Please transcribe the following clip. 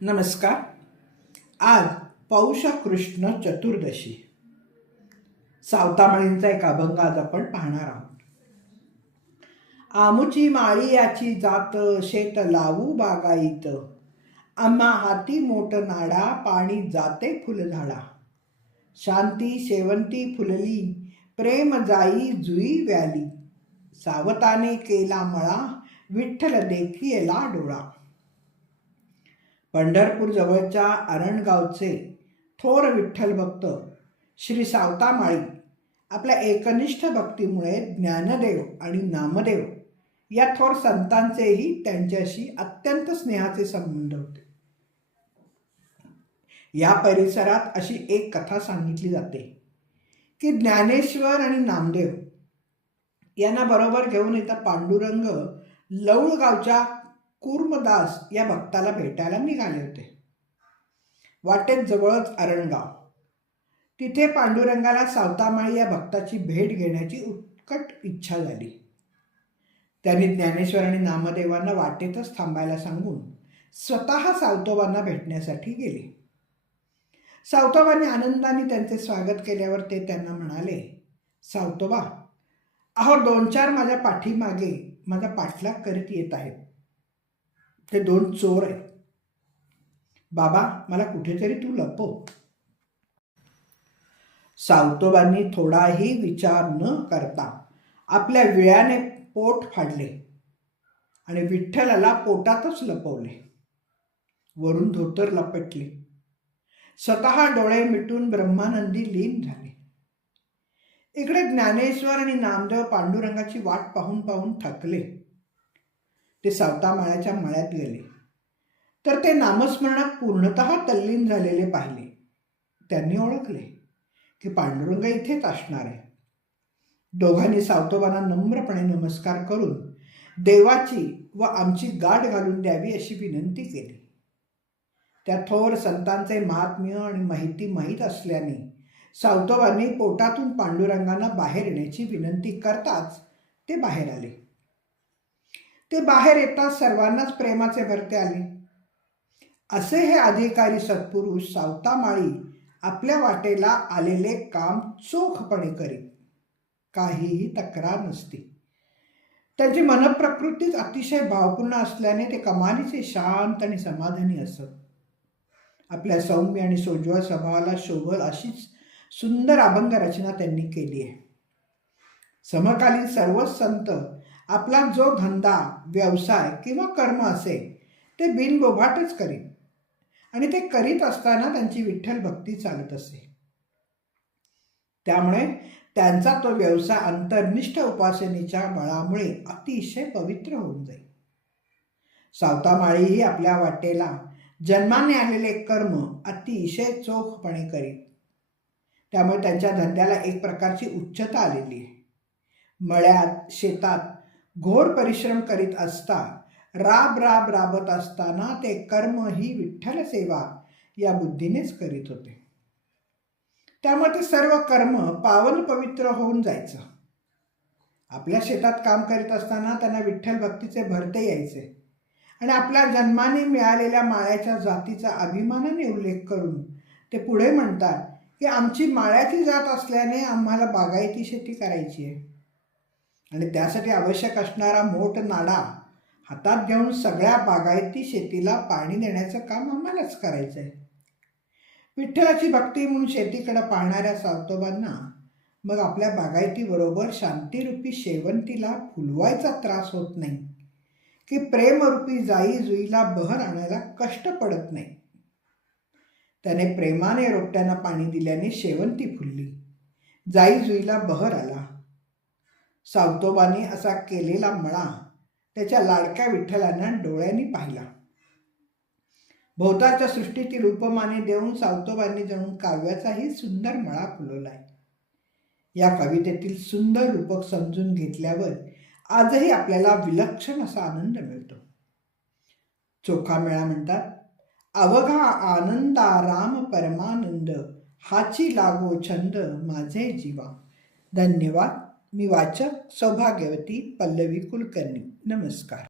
नमस्कार. आज पौष कृष्ण चतुर्दशी. सावतामाळींचा एक अभंग आज आपण पाहणार आहोत. आमुची माळी याची जात शेत लावू बागाईत. आम्हा हाती मोठ नाडा पाणी जाते फुलझाडा. शांती शेवंती फुलली प्रेम जाई जुई व्याली. सावताने केला मळा विठ्ठल देखियला डोळा. पंढरपूर जवळच्या अरणगावचे थोर विठ्ठल भक्त श्री सावतामाळी आपल्या एकनिष्ठ भक्तीमुळे ज्ञानदेव आणि नामदेव या थोर संतांचेही त्यांच्याशी अत्यंत स्नेहाचे संबंध होते. या परिसरात अशी एक कथा सांगितली जाते की ज्ञानेश्वर आणि नामदेव यांना बरोबर घेऊन येता पांडुरंग लौळगावच्या कुर्मदास या भक्ताला भेटायला निघाले होते. वाटेत जवळच अरणगाव. तिथे पांडुरंगाला सावतामाळी या भक्ताची भेट घेण्याची उत्कट इच्छा झाली. त्यांनी ज्ञानेश्वर आणि नामदेवांना वाटेतच थांबायला सांगून स्वतः सावतोबांना भेटण्यासाठी गेले. सावतोबांनी आनंदाने त्यांचे स्वागत केल्यावर ते त्यांना म्हणाले सावतोबा अहो दोन चार माझ्या पाठीमागे माझा पाठलाग करीत येत आहेत. ते दोन चोर आहेत. बाबा मला कुठेतरी तू लपव. सावतोबांनी थोडाही विचार न करता आपल्या विळ्याने पोट फाडले आणि विठ्ठलाला पोटातच लपवले. वरून धोतर लपटले. स्वतः डोळे मिटून ब्रह्मानंदी लीन झाले. इकडे ज्ञानेश्वर आणि नामदेव पांडुरंगाची वाट पाहून पाहून थकले. ते सावतामाळ्याच्या मळ्यात गेले. तर ते नामस्मरणात पूर्णत तल्लीन झालेले पाहिले. त्यांनी ओळखले की पांडुरंग इथेच असणार आहे. दोघांनी सावतोबांना नम्रपणे नमस्कार करून देवाची व आमची गाठ घालून द्यावी अशी विनंती केली. त्या थोर संतांचे महात्म्य आणि माहिती माहीत असल्याने सावतोबांनी पोटातून पांडुरंगांना बाहेर येण्याची विनंती करताच ते बाहेर आले. ते बाहेर येताच सर्वांनाच प्रेमाचे भरते आले. असे हे अधिकारी सत्पुरुष सावतामाळी आपल्या वाटेला आलेले काम चोखपणे करीत. काहीही तक्रार नसती. त्यांची मनप्रकृतीच अतिशय भावपूर्ण असल्याने ते कमालीचे शांत आणि समाधानी असत. आपल्या सौम्य आणि सोज्वळ स्वभावाला शोभल अशीच सुंदर अभंग रचना त्यांनी केली आहे. समकालीन सर्वच संत आपला जो धंदा व्यवसाय किंवा कर्म असेल ते बिनबोभाटच करीत आणि ते करीत असताना त्यांची विठ्ठल भक्ती चालत असे. त्यामुळे त्यांचा तो व्यवसाय अंतर्निष्ठ उपासनेच्या बळामुळे अतिशय पवित्र होऊन जाईल. सावतामाळीही आपल्या वाटेला जन्माने आलेले कर्म अतिशय चोखपणे करीत. त्यामुळे त्यांच्या धंद्याला एक प्रकारची उच्चता आलेली आहे. मळ्यात शेतात घोर परिश्रम करीत असता राब राब राबत असताना ते कर्म ही विठ्ठल सेवा या बुद्धीनेच करीत होते. त्यामुळे ते सर्व कर्म पावन पवित्र होऊन जायचं. आपल्या शेतात काम करीत असताना त्यांना विठ्ठल भक्तीचे भरते यायचे. आणि आपल्या जन्माने मिळालेल्या माळ्याच्या जातीचा अभिमानाने उल्लेख करून ते पुढे म्हणतात की आमची माळ्याची जात असल्याने आम्हाला बागायती शेती करायची आहे. आणि त्यासाठी आवश्यक असणारा मोठ नाडा हातात घेऊन सगळ्या बागायती शेतीला पाणी देण्याचं काम आम्हालाच करायचं आहे विठ्ठलाची भक्ती म्हणून शेतीकडे पाहणाऱ्या सावतोबांना मग आपल्या बागायतीबरोबर शांतीरूपी शेवंतीला फुलवायचा त्रास होत नाही. की प्रेमरूपी जाई जुईला बहर आणायला कष्ट पडत नाही. त्याने प्रेमाने रोपट्यांना पाणी दिल्याने शेवंती फुलली. जाई जुईला बहर आला. सावतोबाने असा केलेला मळा त्याच्या लाडक्या विठ्ठलांना डोळ्यांनी पाहिला. भोवताच्या सृष्टीतील उपमाने देऊन सावतोबांनी जणून काव्याचाही सुंदर मळा फुलवलाय. या कवितेतील सुंदर रूपक समजून घेतल्यावर आजही आपल्याला विलक्षण असा आनंद मिळतो. चोखा मेळा म्हणतात अवघा आनंदा राम परमानंद हाची लागो छंद माझे जीवा. धन्यवाद. मी वाचक सौभाग्यवती पल्लवी कुलकर्णी. नमस्कार.